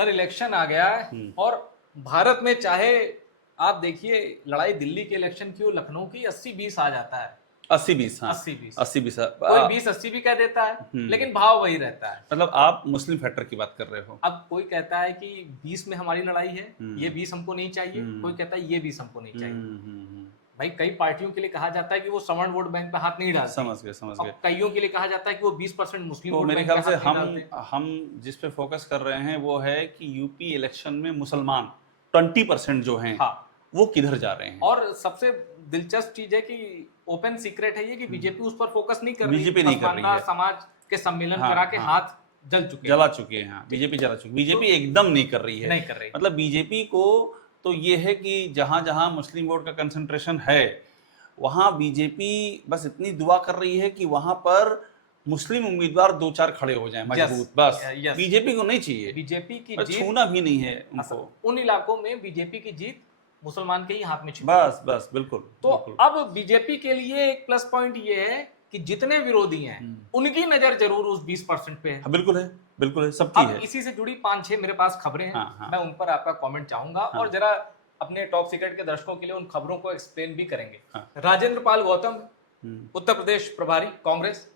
Sir election आ गया है और भारत में चाहे आप देखिए लड़ाई दिल्ली के इलेक्शन की हो, लखनऊ की 80-20 आ जाता है। 80-20, हाँ 80-20 80-20, कोई 20-80 भी कह देता है, लेकिन भाव वही रहता है। मतलब आप मुस्लिम फैक्टर की बात कर रहे हो। अब कोई कहता है कि 20 में हमारी लड़ाई है, ये 20 हमको नहीं चाहिए, कोई कहता है ये 20 हमको नहीं चाहिए। भाई कई पार्टियों के लिए कहा जाता है कि वो सवर्ण वोट बैंक पे हाथ नहीं डालते, समझ गए। कईयों के लिए कहा जाता है कि वो 20% मुस्लिम तो वोट मेरे बैंक पे ख्याल से हाथ नहीं डालते। हम जिस पे फोकस कर रहे हैं वो है कि यूपी इलेक्शन में मुसलमान 20% जो हैं, हाँ, वो किधर जा रहे हैं। और सबसे दिलचस्प चीज है कि ओपन सीक्रेट है ये कि बीजेपी उस पर फोकस नहीं कर रही। बीजेपी नहीं कर रही है। समाज के सम्मेलन हाँ, करा के हाँ, हाथ जला चुके हैं। हाँ, बीजेपी जला चुकी, बीजेपी एकदम नहीं कर रही है, नहीं कर रही। मतलब बीजेपी को तो ये है कि जहां जहां मुस्लिम वोट का कंसंट्रेशन है वहां बीजेपी बस इतनी दुआ कर रही है कि वहां पर मुस्लिम उम्मीदवार 2-4 खड़े हो जाएं मजबूत, बस बीजेपी को नहीं चाहिए, बीजेपी की जीत छूना भी नहीं है उनको। उन इलाकों में बीजेपी की जीत मुसलमान के ही हाथ में छिपी बस बिल्कुल। तो अब बीजेपी के लिए एक प्लस पॉइंट ये है कि जितने विरोधी हैं उनकी नजर जरूर उस 20% पे है। बिल्कुल है, सबकी है। इसी से जुड़ी 5-6 मेरे पास खबरें हैं। हाँ, मैं उन पर आपका कमेंट चाहूंगा और जरा अपने टॉप सीक्रेट के दर्शकों के लिए उन खबरों को एक्सप्लेन भी करेंगे। राजेंद्र पाल गौतम, उत्तर प्रदेश प्रभारी कांग्रेस,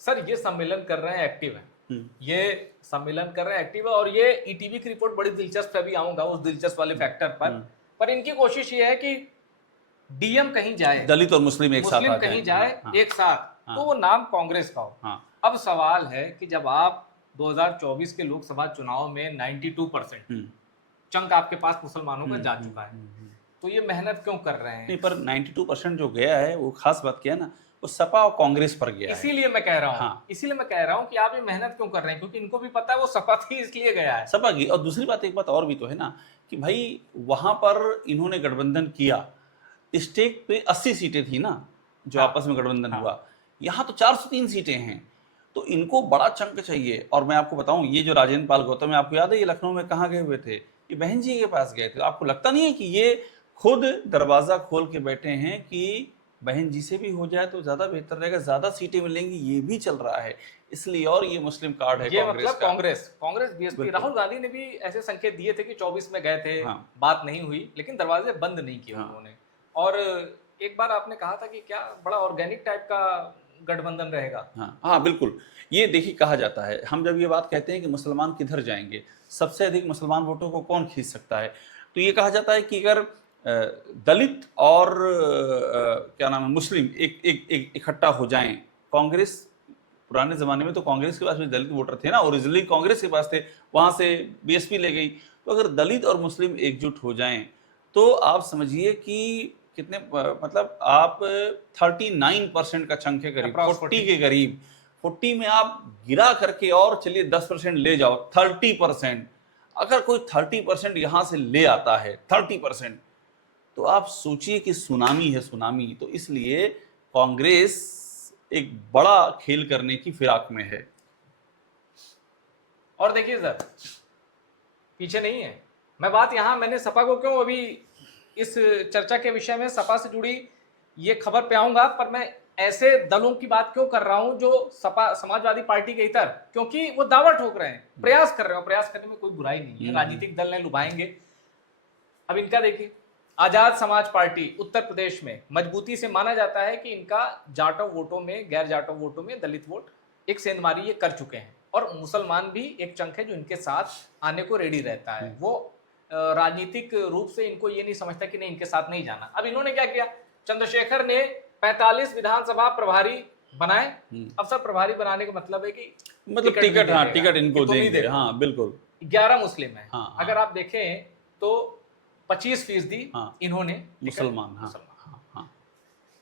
सर ये सम्मेलन कर रहे हैं, एक्टिव है, ये सम्मेलन कर रहे हैं, एक्टिव है। और ये ईटीवी की रिपोर्ट बड़ी दिलचस्प है, अभी आऊंगा उस दिलचस्प वाले फैक्टर पर इनकी कोशिश ये है कि डीएम कहीं जाए, दलित और मुस्लिम एक साथ कहीं जाए एक साथ, तो वो नाम कांग्रेस का हो। अब सवाल है कि जब आप 2024 के लोकसभा चुनाव में 92% चंक आपके पास मुसलमानों का जा चुका है, तो ये मेहनत क्यों कर रहे हैं? नहीं, पर 92% जो गया है वो खास बात क्या है ना, वो सपा और कांग्रेस पर गया है। इसीलिए मैं कह रहा हूँ कि आप ये मेहनत क्यों कर रहे हैं, क्योंकि इनको भी पता है वो सपा थी इसलिए गया है। सपा की। और दूसरी बात, एक बात और भी तो है ना कि भाई वहां पर इन्होंने गठबंधन किया, स्टेट पे 80 सीटें थी ना जो आपस में गठबंधन हुआ, यहाँ तो 403 सीटें हैं, तो इनको बड़ा चंक चाहिए। और मैं आपको बताऊं, ये जो राजेंद्र पाल गौतम है, आपको याद है ये लखनऊ में कहाँ गए हुए थे? ये बहन जी के पास गए थे। आपको लगता नहीं है कि ये खुद दरवाजा खोल के बैठे हैं कि बहन जी से भी हो जाए तो ज्यादा बेहतर रहेगा, ज्यादा सीटें मिलेंगी, ये भी चल रहा है इसलिए। और ये मुस्लिम कार्ड है, ये मतलब कांग्रेस बीएसपी। राहुल गांधी ने भी ऐसे संकेत दिए थे कि 24 में गए थे, बात नहीं हुई, लेकिन दरवाजे बंद नहीं किए उन्होंने। और एक बार आपने कहा था कि क्या बड़ा ऑर्गेनिक टाइप का गठबंधन रहेगा। हाँ बिल्कुल। ये देखिए कहा जाता है, हम जब ये बात कहते हैं कि मुसलमान किधर जाएंगे, सबसे अधिक मुसलमान वोटों को कौन खींच सकता है, तो ये कहा जाता है कि अगर दलित और क्या नाम है मुस्लिम एक इकट्ठा हो जाएं, कांग्रेस, पुराने जमाने में तो कांग्रेस के पास भी दलित वोटर थे ना, ओरिजिनली कांग्रेस के पास थे, वहां से बीएसपी ले गई, तो अगर दलित और मुस्लिम एकजुट हो जाएं तो आप समझिए कि कितने, मतलब आप 39% का चंक है करीब, 40 के करीब, 40 में आप गिरा करके और चलिए 10% ले जाओ, 30%। अगर कोई 30% यहां से ले आता है 30%, तो आप सोचिए कि सुनामी है, सुनामी। तो इसलिए कांग्रेस एक बड़ा खेल करने की फिराक में है। और देखिए सर, पीछे नहीं है मैं बात, यहां मैंने सपा को क्यों, अभी इस चर्चा के विषय में सपा से जुड़ी ये खबर पे आऊंगा, पर मैं ऐसे दलों की बात क्यों कर रहा हूं जो सपा समाजवादी पार्टी के इतर, क्योंकि वो दावा ठोक रहे हैं, प्रयास कर रहे हो, प्रयास करने में कोई बुराई नहीं है, राजनीतिक दल ने लुभाएंगे। अब इनका देखिए, आजाद समाज पार्टी उत्तर प्रदेश में मजबूती से माना जाता है कि इनका जाटव वोटों में, गैर जाटव वोटों में दलित वोट एक सेंधमारी ये कर चुके हैं, और मुसलमान भी एक चंक है जो इनके साथ आने को रेडी रहता है। वो राजनीतिक रूप से इनको ये नहीं समझता कि नहीं इनके साथ नहीं जाना। अब इन्होंने क्या किया, चंद्रशेखर ने 45 विधानसभा प्रभारी बनाए। अब सर प्रभारी बनाने का मतलब है कि मतलब टिकट इनको देंगे। हाँ बिल्कुल। 11 मुस्लिम है। अगर आप देखें तो 25% इन्होंने मुसलमान।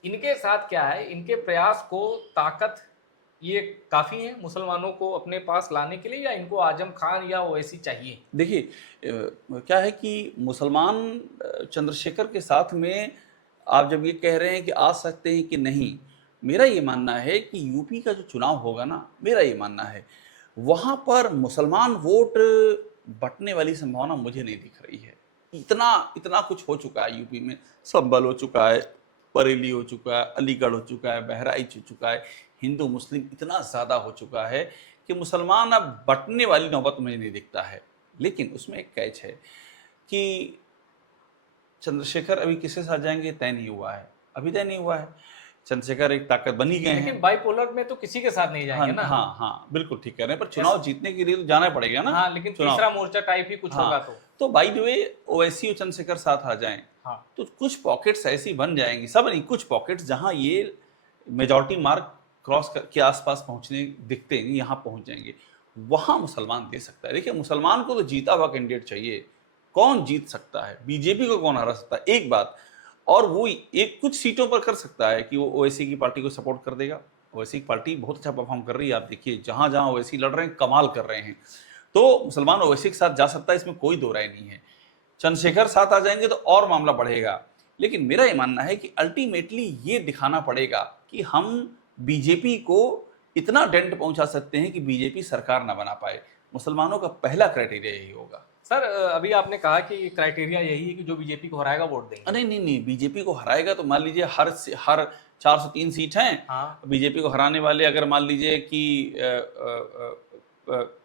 इनके साथ क्या है, इनके प्रयास को ताकत ये काफी है मुसलमानों को अपने पास लाने के लिए, या इनको आजम खान या ओवैसी चाहिए? देखिए क्या है कि मुसलमान चंद्रशेखर के साथ में आप जब ये कह रहे हैं कि आ सकते हैं कि नहीं, मेरा ये मानना है कि यूपी का जो चुनाव होगा ना, मेरा ये मानना है वहाँ पर मुसलमान वोट बंटने वाली संभावना मुझे नहीं दिख रही है। इतना कुछ हो चुका है यूपी में, संभल हो चुका है, बरेली हो चुका है, अलीगढ़ हो चुका है, बहराइच हो चुका है, हिंदू मुस्लिम इतना ज़्यादा हो चुका है कि मुसलमान अब बंटने वाली नौबत मुझे नहीं दिखता है। लेकिन उसमें एक कैच है कि चंद्रशेखर अभी किसके साथ जाएंगे तय नहीं हुआ है, अभी तय नहीं हुआ है। चंद्रशेखर एक ताकत बन ही गए लेकिन हैं। बाइपोलर में तो किसी के साथ नहीं हाँ जाएंगे ना। हाँ हाँ, बिल्कुल ठीक कह रहे हैं, पर चुनाव जीतने के लिए तो जाना पड़ेगा ना। हाँ, लेकिन चुनाव, तीसरा मोर्चा टाइप ही कुछ होगा हाँ, तो बाय द वे ओवैसी और चंद्रशेखर साथ आ जाएं हाँ, तो कुछ पॉकेट्स ऐसी बन जाएंगी, सब नहीं, कुछ पॉकेट्स जहां ये मेजॉरिटी मार्क क्रॉस के आसपास पहुंचने दिखते हैं, यहाँ पहुंच जाएंगे, वहां मुसलमान दे सकता है। देखिए, मुसलमान को तो जीता हुआ कैंडिडेट चाहिए। कौन जीत सकता है? बीजेपी को कौन हरा सकता है? एक बात, और वो एक कुछ सीटों पर कर सकता है कि वो ओवैसी की पार्टी को सपोर्ट कर देगा। ओवैसी की पार्टी बहुत अच्छा परफॉर्म कर रही है, आप देखिए जहां जहां ओवैसी लड़ रहे हैं कमाल कर रहे हैं, तो मुसलमान ओवैसी के साथ जा सकता है, इसमें कोई दो राय नहीं है। चंद्रशेखर साथ आ जाएंगे तो और मामला बढ़ेगा। लेकिन मेरा ये मानना है कि अल्टीमेटली ये दिखाना पड़ेगा कि हम बीजेपी को इतना डेंट पहुंचा सकते हैं कि बीजेपी सरकार ना बना पाए। मुसलमानों का पहला क्राइटेरिया यही होगा। सर अभी आपने कहा कि क्राइटेरिया यही है कि जो बीजेपी को हराएगा वोट देंगे। नहीं नहीं नहीं, बीजेपी को हराएगा तो मान लीजिए हर 403 सीट हैं, हाँ, बीजेपी को हराने वाले अगर मान लीजिए कि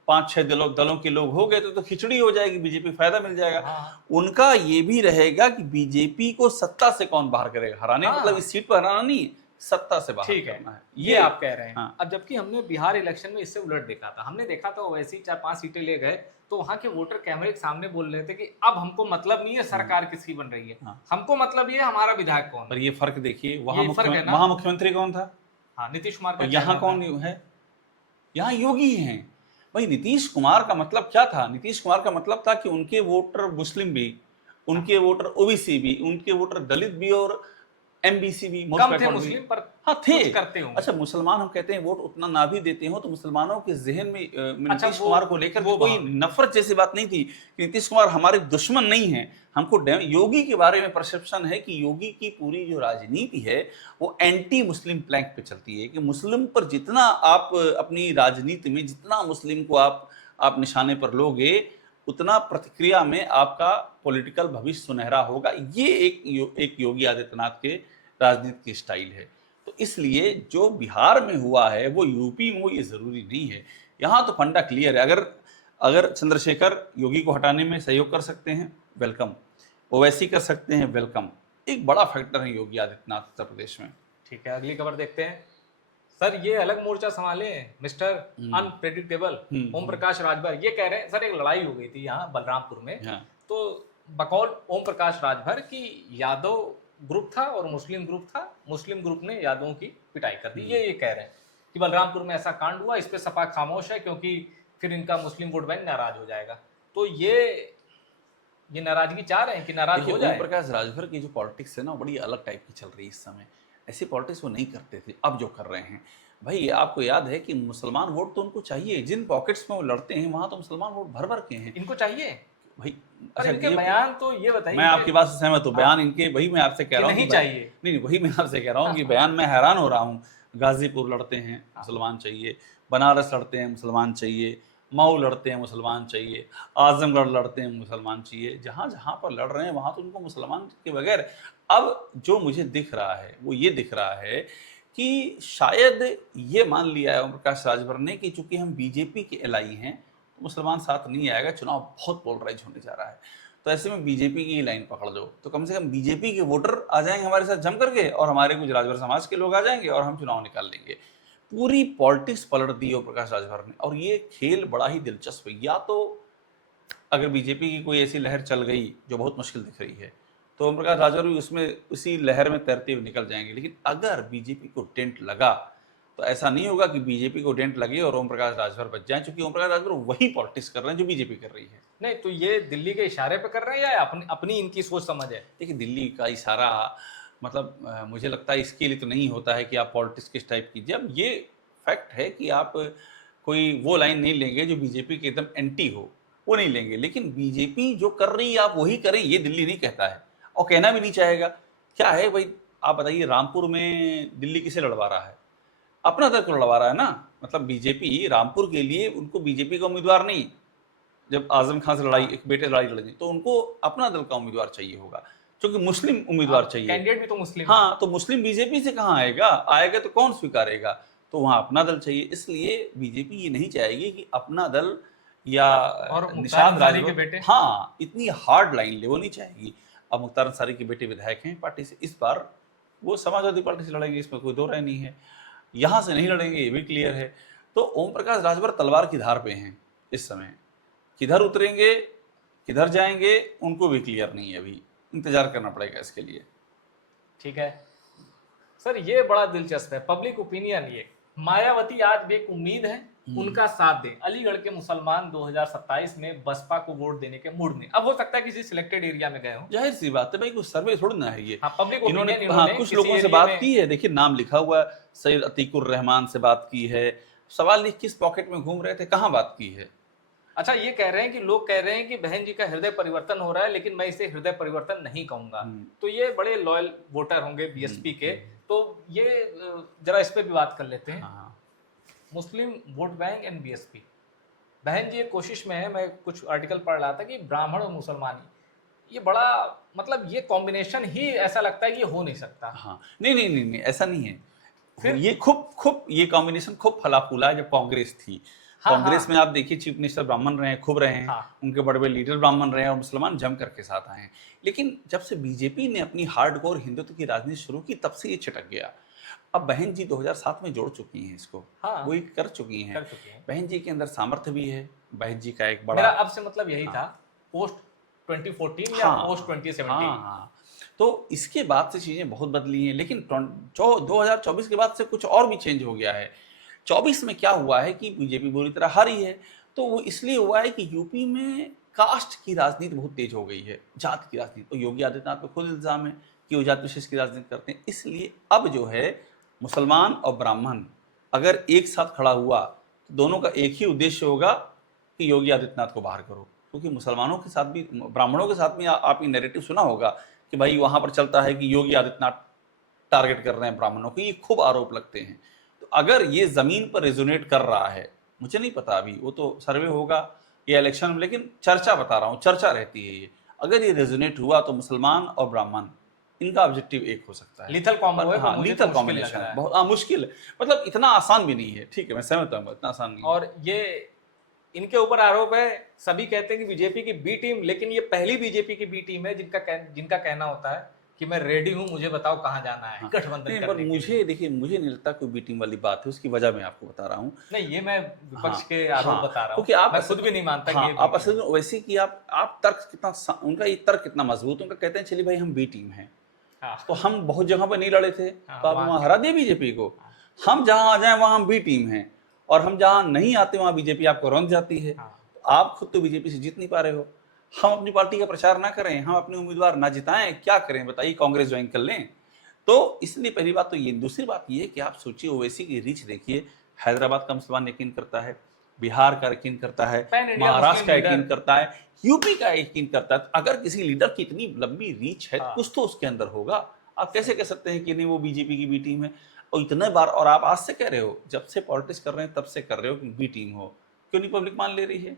5-6 दलों के लोग हो गए तो खिचड़ी हो जाएगी, बीजेपी फायदा मिल जाएगा। हाँ, उनका ये भी रहेगा कि बीजेपी को सत्ता से कौन बाहर करेगा, हराने हाँ, मतलब इस सीट पर हराना नहीं, सत्ता से बाहर ठीक है, करना है, ये आप कह रहे हैं। हाँ। अब जबकि हमने बिहार इलेक्शन में इससे उलट देखा था, हमने देखा था वैसे ही 4-5 सीटें ले गए तो वहां के वोटर कैमरे के सामने बोल रहे थे कि अब हमको मतलब नहीं है सरकार किसकी बन रही है, हाँ। हमको मतलब ये है हमारा विधायक कौन पर है। ये फर्क देखिए, वहां ये फर्क है ना। वहां मुख्यमंत्री कौन था, हाँ, नीतीश कुमार का और यहाँ चेहरा कौन था। है, यहाँ योगी हैं। भाई नीतीश कुमार का मतलब क्या था? नीतीश कुमार का मतलब था कि उनके वोटर मुस्लिम भी, उनके वोटर ओबीसी भी, उनके वोटर दलित भी और एमबीसी भी, मोस्ट कम थे बैकवर्ड भी। मुस्लिम पर हाँ थे। कुछ करते होंगे। अच्छा, मुसलमान हम कहते हैं वोट उतना ना भी देते हो तो मुसलमानों के जहन में अच्छा, नीतीश कुमार को लेकर वो कोई भाव है। नफरत जैसी बात नहीं थी कि नीतीश कुमार हमारे दुश्मन नहीं है। हमको योगी के बारे में परसेप्शन है कि योगी की पूरी जो राजनीति है वो एंटी मुस्लिम प्लैंक पे चलती है, कि मुस्लिम पर जितना आप अपनी राजनीति में जितना मुस्लिम को आप निशाने पर लोगे उतना प्रतिक्रिया में आपका पॉलिटिकल भविष्य सुनहरा होगा। ये एक योगी आदित्यनाथ के राजनीति की स्टाइल है। तो इसलिए जो बिहार में हुआ है वो यूपी में हो ये जरूरी नहीं है। यहाँ तो फंडा क्लियर है। अगर चंद्रशेखर योगी को हटाने में सहयोग कर सकते हैं, वेलकम। ओवैसी कर सकते हैं, वेलकम। एक बड़ा फैक्टर है योगी आदित्यनाथ उत्तर प्रदेश में। ठीक है, अगली खबर देखते हैं। सर ये अलग मोर्चा संभाले मिस्टर अनप्रेडिक्टेबल ओम प्रकाश राजभर। ये कह रहे हैं सर एक लड़ाई हो गई थी यहाँ बलरामपुर में, हाँ। तो बकौल ओम प्रकाश राजभर की यादव ग्रुप था और मुस्लिम ग्रुप था, मुस्लिम ग्रुप ने यादवों की पिटाई कर दी। ये कह रहे हैं कि बलरामपुर में ऐसा कांड हुआ, इस पे सपा खामोश है क्योंकि फिर इनका मुस्लिम वोट बैंक नाराज हो जाएगा। तो ये नाराजगी चाह रहे हैं कि नाराज हो जाए। ओम प्रकाश राजभर की जो पॉलिटिक्स है ना बड़ी अलग टाइप की चल रही है इस समय। ऐसी पॉलिटिक्स वो नहीं करते थे, अब जो कर रहे हैं। भाई आपको याद है कि मुसलमान वोट तो उनको चाहिए, जिन पॉकेट्स में वो लड़ते हैं वहां तो मुसलमान वोट भर भर के हैं। इनको चाहिए भाई पर इनके बयान तो ये बताइए। मैं आपकी बात से सहमत हूँ, बयान इनके, वही मैं आपसे कह रहा हूँ नहीं चाहिए। नहीं, वही मैं आपसे कह रहा हूँ कि बयान मैं हैरान हो रहा हूँ। गाजीपुर लड़ते हैं, मुसलमान चाहिए। बनारस लड़ते हैं, मुसलमान चाहिए। मऊ लड़ते हैं, मुसलमान चाहिए। आजमगढ़ लड़ते हैं, मुसलमान चाहिए। जहाँ जहाँ पर लड़ रहे हैं वहाँ तो उनको मुसलमान के बगैर। अब जो मुझे दिख रहा है वो ये दिख रहा है कि शायद ये मान लिया है ओम प्रकाश राजभर ने कि चूंकि हम बीजेपी के एलाई हैं तो मुसलमान साथ नहीं आएगा, चुनाव बहुत पोलराइज होने जा रहा है, तो ऐसे में बीजेपी की लाइन पकड़ लो तो कम से कम बीजेपी के वोटर आ जाएंगे हमारे साथ जम करके, और हमारे कुछ राजभर समाज के लोग आ जाएंगे और हम चुनाव निकाल लेंगे। पूरी पॉलिटिक्स पलट दी ओम प्रकाश राजभर ने, और ये खेल बड़ा ही दिलचस्प है। या तो अगर बीजेपी की कोई ऐसी लहर चल गई जो बहुत मुश्किल दिख रही है तो ओम प्रकाश राजभर भी उसमें उसी लहर में तैरते हुए निकल जाएंगे। लेकिन अगर बीजेपी को डेंट लगा तो ऐसा नहीं होगा कि बीजेपी को डेंट लगे और ओम प्रकाश राजभर बच जाए, क्योंकि ओम प्रकाश राजभर वही पॉलिटिक्स कर रहे हैं जो बीजेपी कर रही है। नहीं तो ये दिल्ली के इशारे पे कर रहे हैं या अपनी इनकी सोच समझ है? देखिए दिल्ली का इशारा मतलब मुझे लगता है इसके लिए तो नहीं होता है कि आप पॉलिटिक्स किस टाइप कीजिए। अब ये फैक्ट है कि आप कोई वो लाइन नहीं लेंगे जो बीजेपी के एकदम एंटी हो, वो नहीं लेंगे। लेकिन बीजेपी जो कर रही है आप वही करें, ये दिल्ली नहीं कहता है और कहना भी नहीं चाहेगा। क्या है भाई, आप बताइए, रामपुर में दिल्ली किसे लड़वा रहा है? अपना दल को लड़वा रहा है ना। मतलब बीजेपी रामपुर के लिए, उनको बीजेपी का उम्मीदवार नहीं, जब आजम खान से लड़ाई, एक बेटे लड़ाई लड़नी, तो उनको अपना दल का उम्मीदवार चाहिए होगा, क्योंकि मुस्लिम उम्मीदवार चाहिए। कैंडिडेट भी तो मुस्लिम। हाँ, तो मुस्लिम बीजेपी से कहाँ आएगा? आएगा तो कौन स्वीकारेगा? तो वहाँ अपना दल चाहिए। इसलिए बीजेपी ये नहीं चाहेगी कि अपना दल या और मुख्तार निशांत अंसारी के राजभर, बेटे। हाँ, इतनी हार्ड लाइन ले वो नहीं चाहेगी। अब मुख्तार अंसारी के बेटे विधायक हैं पार्टी से, इस बार वो समाजवादी पार्टी से लड़ेंगे, इसमें कोई दो राय नहीं है। यहाँ से नहीं लड़ेंगे, ये भी क्लियर है। तो ओम प्रकाश राजभर तलवार की धार पे हैं इस समय, किधर उतरेंगे किधर जाएंगे उनको भी क्लियर नहीं है, अभी इंतजार करना पड़ेगा इसके लिए। ठीक है सर, ये बड़ा दिलचस्प है पब्लिक ओपिनियन। ये मायावती आज भी एक उम्मीद है उनका साथ दे। अलीगढ़ के मुसलमान 2027 में बसपा को वोट देने के मूड में। अब हो सकता है किसी सिलेक्टेड एरिया में गए हो, जाहिर सी बात है भाई, कुछ सर्वे थोड़ी ना है ये। हाँ पब्लिक इन्होंने ओपिनियन हाँ कुछ लोगों से बात की है, देखिए नाम लिखा हुआ है, सैयद अतीकुर रहमान से बात की है। सवाल ये किस पॉकेट में घूम रहे थे, कहाँ बात की है। अच्छा ये कह रहे हैं कि लोग कह रहे हैं कि बहन जी का हृदय परिवर्तन हो रहा है, लेकिन मैं इसे हृदय परिवर्तन नहीं कहूंगा। तो ये बड़े लॉयल वोटर होंगे बीएसपी के, तो ये जरा इस पे भी बात कर लेते हैं। हाँ मुस्लिम वोट बैंक एंड बीएसपी, बहन जी एक कोशिश में है, मैं कुछ आर्टिकल पढ़ रहा था कि ब्राह्मण और मुसलमानी, ये बड़ा मतलब ये कॉम्बिनेशन ही ऐसा लगता है कि ये हो नहीं सकता। हाँ, नहीं नहीं नहीं नहीं, ऐसा नहीं है। फिर ये खूब ये कॉम्बिनेशन खूब फला फूला जब कांग्रेस थी। हाँ, कांग्रेस हाँ, में आप देखिए चीफ मिनिस्टर ब्राह्मण रहे हैं, खूब रहे हैं, हाँ, उनके बड़े बड़े लीडर ब्राह्मण रहे हैं और मुसलमान जम करके साथ आए हैं। लेकिन जब से बीजेपी ने अपनी हार्डकोर हिंदुत्व की राजनीति शुरू की, तब से ये छिटक गया। अब बहन जी 2007 में जोड़ चुकी हैं इसको, हाँ, वो कर चुकी हैं। कर चुके हैं। बहन जी के अंदर सामर्थ्य भी है, बहन जी का एक मेरा बड़ा, अब से मतलब यही था, पोस्ट 2014 या हाँ पोस्ट 2017। हाँ, तो इसके बाद से चीजें बहुत बदली हैं। लेकिन 2024 के बाद से कुछ और भी चेंज हो गया है। 24 में क्या हुआ है कि बीजेपी बुरी तरह हारी है, तो वो इसलिए हुआ है कि यूपी में कास्ट की राजनीति बहुत तेज हो गई है, जात की राजनीति। तो योगी आदित्यनाथ पे खुद इल्जाम है कि वो जात विशेष की राजनीति करते हैं। इसलिए अब जो है मुसलमान और ब्राह्मण अगर एक साथ खड़ा हुआ तो दोनों का एक ही उद्देश्य होगा कि योगी आदित्यनाथ को बाहर करो। क्योंकि मुसलमानों के साथ भी, ब्राह्मणों के साथ भी आप ये नैरेटिव सुना होगा कि भाई वहां पर चलता है कि योगी आदित्यनाथ टारगेट कर रहे हैं ब्राह्मणों को, ये खूब आरोप लगते हैं। तो अगर ये जमीन पर रेजोनेट कर रहा है, मुझे नहीं पता अभी, वो तो सर्वे होगा या इलेक्शन में, लेकिन चर्चा बता रहा हूँ, चर्चा रहती है ये। अगर ये रेजोनेट हुआ तो मुसलमान और ब्राह्मण इनका ऑब्जेक्टिव एक हो सकता है। लीथल कॉम्बो है, हाँ, मुझे लीथल तो मुश्किल लग कॉम्बिनेशन रहा है, है। बहुत मुश्किल है। मतलब इतना आसान भी नहीं है, ठीक है मैं सहमत हूँ, इतना आसान नहीं है। और ये इनके ऊपर आरोप है, सभी कहते हैं कि बीजेपी की बी टीम, लेकिन ये पहली बीजेपी की बी टीम है जिनका कहना होता है कि मैं रेडी हूं, मुझे बताओ कहां जाना है, हाँ, गठबंधन नहीं, पर करने के लिए। मुझे देखिए, मुझे नहीं लगता कोई बी टीम वाली बात है, उसकी वजह मैं आपको बता रहा हूँ। नहीं ये मैं विपक्ष हाँ, के आरोप हाँ, बता रहा क्योंकि हूँ, आप मैं असल खुद भी नहीं मानता हाँ, कि ये आप बी असल टीम में वैसे कि आप तर्क कितना उनका ये तर्क कितना मजबूत, उनका कहते हैं चलिए भाई हम बी टीम हैं, हाँ, तो हम बहुत जगह पर नहीं लड़े थे, हाँ, तो आप वहाँ वहाँ के- हरा दिए बीजेपी को। हाँ, हम जहाँ आ जाए वहाँ हम बी टीम हैं, और हम जहाँ नहीं आते वहाँ बीजेपी आपको रौंद जाती है। हाँ। तो आप खुद तो बीजेपी से जीत नहीं पा रहे हो। हम अपनी पार्टी का प्रचार ना करें, हम अपने उम्मीदवार ना जिताएं, क्या करें बताइए, कांग्रेस ज्वाइन कर लें? तो इसलिए पहली बात तो ये। दूसरी बात ये कि आप सोचिए ओवैसी की रीच देखिए, हैदराबाद का मुसलमान यकीन करता है, बिहार का यकीन करता है, पैन इंडिया महाराष्ट्र का मुस्लिम यकीन लीडर। करता है, यूपी का यकीन करता है। तो अगर किसी लीडर की इतनी लंबी रीच है, हाँ। कुछ तो उसके अंदर होगा। आप कैसे कह सकते हैं कि नहीं वो बीजेपी की बी टीम है? और इतने बार, और आप आज से कह रहे हो, जब से पॉलिटिक्स कर रहे हैं तब से कर रहे हो कि बी टीम हो, क्यों नहीं पब्लिक मान ले रही है?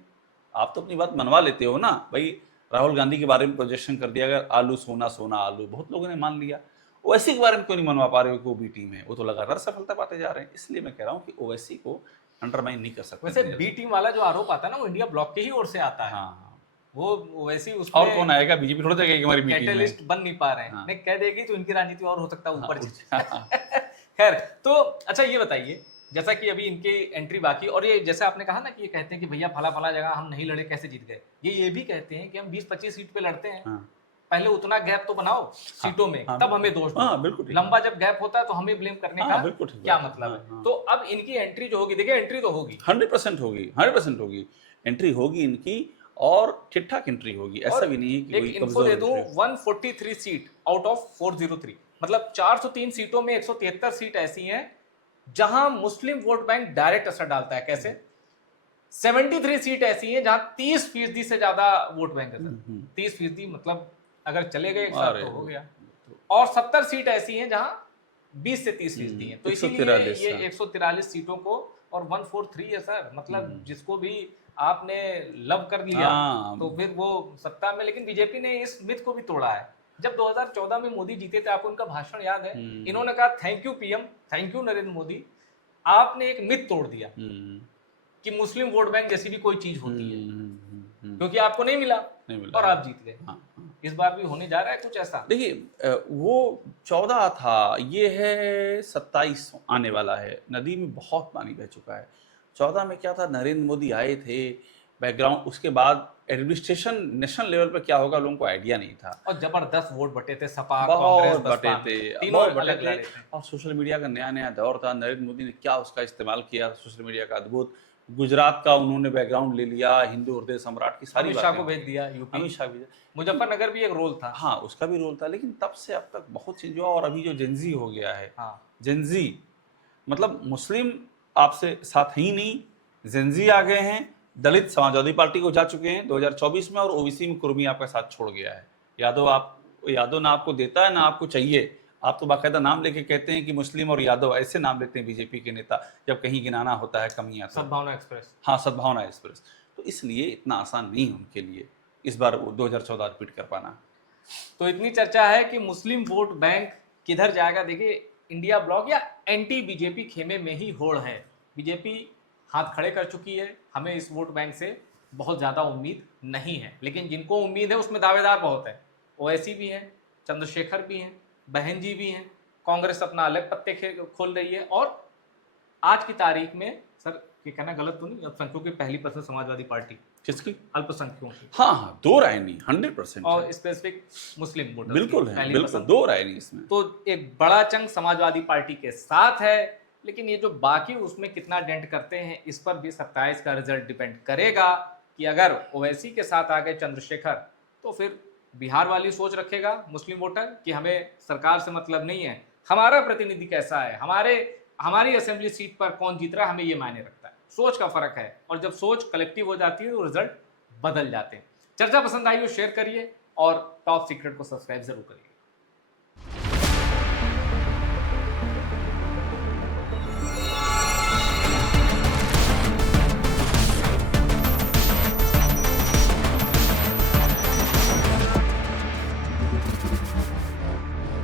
आप तो अपनी बात मनवा लेते हो ना भाई। राहुल गांधी के बारे में प्रोजेक्शन कर दिया, अगर आलू सोना सोना आलू, बहुत लोगों ने मान लिया। ओवैसी के बारे में क्यों नहीं मनवा पा रहे हो कि वो बी टीम है? वो तो लगातार सफलता पाते जा रहे हैं। इसलिए मैं कह रहा हूँ कि ओवैसी को अंडरमाइन नहीं कर सकते। वैसे बी टीम वाला जो आरोप आता है ना, वो इंडिया ब्लॉक के ही ओर से आता है। हाँ, वो वैसे ही और उसमें कौन आएगा? बीजेपी थोड़ा देगा कि हमारी बी टीम है। कैटलिस्ट बन नहीं पा रहे हैं। हाँ। नहीं कह देगी तो इनकी राजनीति और हो सकता है ऊपर हाँ, खैर, तो अच्छा ये बताइए, जैसा कि अभी इनकी एंट्री बाकी, और ये जैसे आपने कहा ना कि ये कहते हैं कि भैया फला फला जगह हम नहीं लड़े, कैसे जीत गए, ये भी कहते हैं कि हम 20-25 सीट पे लड़ते हैं, हाँ, पहले उतना गैप तो बनाओ सीटों में, हाँ, तब हमें दोष दो। हाँ, बिल्कुल ठीक। लंबा जब गैप होता है तो हमें ब्लेम करने हाँ, का बिल्कुल ठीक क्या बात है। मतलब हाँ, है? हाँ। तो अब इनकी एंट्री जो होगी, देखिए एंट्री तो होगी, 100% होगी, 100% होगी, एंट्री होगी इनकी, और ठीक ठाक एंट्री होगी। ऐसा और भी नहीं है कि एक कोई इन्फो कमजोर दे दूं, एंट्री। 143 सीट आउट ऑफ 403, मतलब 403 सीटों में 173 सीट ऐसी हैं जहां मुस्लिम वोट बैंक डायरेक्ट असर डालता है। कैसे? 73 सीट ऐसी हैं जहां 30% से ज्यादा वोट बैंक है सर। 30% मतलब अगर चले गए एक साथ अरे, तो हो गया। और 70 सीट ऐसी हैं जहां 20 से 30% है। तो इसीलिए 143, ये हाँ। 143 सीटों को, और 143 है सर, मतलब जिसको भी आपने लव कर लिया हाँ। तो फिर वो सत्ता में। लेकिन बीजेपी ने इस मिथ को भी तोड़ा है। जब 2014 में मोदी जीते थे, आपको उनका भाषण याद है? इन्होंने कहा thank you PM, thank you Narendra Modi, आपने एक मिथ तोड़ दिया। कि मुस्लिम वोट बैंक जैसी भी कोई चीज होती है, क्योंकि आपको नहीं मिला और आप जीत गए। हाँ। इस बार भी होने जा रहा है कुछ ऐसा? देखिए वो 14 था, ये है 27 आने वाला है। नदी में बहुत पानी बह चुका है। 14 में क्या था, नरेंद्र मोदी आए थे, बैकग्राउंड, उसके बाद एडमिनिस्ट्रेशन नेशनल लेवल पे क्या होगा लोगों को आइडिया नहीं था। और जबरदस्त वोट बटे थे, सपा, कांग्रेस, बहुत बटे बसपा, थे, तीनों बहुत बटे अलग थे। लड़े थे। और सोशल मीडिया का नया नया दौर था। नरेंद्र मोदी ने क्या उसका इस्तेमाल किया सोशल मीडिया का, अद्भुत। गुजरात का उन्होंने बैकग्राउंड ले लिया, हिंदू हृदय सम्राट की सारी अमित शाह बातें। को भेज दिया यूपी, अमित शाह भी, मुजफ्फरनगर भी एक रोल था। हाँ उसका भी रोल था, लेकिन तब से अब तक बहुत चेंज हुआ। और अभी जो जेंजी हो गया है, हाँ, जेंजी मतलब मुस्लिम आपसे साथ ही नहीं, जेंजी आ गए हैं, दलित समाजवादी पार्टी को जा चुके हैं 2024 में, और ओबीसी में कुर्मी आपका साथ छोड़ गया है। यादव ना आपको देता है ना आपको चाहिए। आप तो बाकायदा नाम लेके कहते हैं कि मुस्लिम और यादव, ऐसे नाम लेते हैं बीजेपी के नेता जब कहीं गिनाना होता है कमियां तो। सद्भावना एक्सप्रेस। हाँ, सद्भावना एक्सप्रेस। तो इसलिए इतना आसान नहीं है उनके लिए इस बार वो 2014 रिपीट कर पाना। तो इतनी चर्चा है कि मुस्लिम वोट बैंक किधर जाएगा। देखिए, इंडिया ब्लॉक या एंटी बीजेपी खेमे में ही होड़ है। बीजेपी हाथ खड़े कर चुकी है, हमें इस वोट बैंक से बहुत ज़्यादा उम्मीद नहीं है। लेकिन जिनको उम्मीद है उसमें दावेदार बहुत है। ओवैसी भी हैं, चंद्रशेखर भी हैं, बहन जी भी हैं, कांग्रेस अपना अलग पत्ते खोल रही है। और आज की तारीख में, सर ये कहना गलत तो नहीं, अल्पसंख्यकों की पहली पसंद समाजवादी पार्टी, किसकी? अल्पसंख्यकों की, हाँ हाँ, दो राय नहीं, 100% और स्पेसिफिक मुस्लिम वोटर्स बिल्कुल की है, पहली बिल्कुल पसंद। दो राय नहीं इसमें। तो एक बड़ा चंग समाजवादी पार्टी के साथ है, लेकिन ये जो बाकी उसमें कितना डेंट करते हैं, इस पर भी 27 का रिजल्ट डिपेंड करेगा। कि अगर ओवैसी के साथ आ गए चंद्रशेखर, तो फिर बिहार वाली सोच रखेगा मुस्लिम वोटर कि हमें सरकार से मतलब नहीं है, हमारा प्रतिनिधि कैसा है, हमारी असेंबली सीट पर कौन जीत रहा है, हमें ये मायने रखता है। सोच का फर्क है, और जब सोच कलेक्टिव हो जाती है तो रिजल्ट बदल जाते हैं। चर्चा पसंद आई हो शेयर करिए, और टॉप सीक्रेट को सब्सक्राइब जरूर करिए।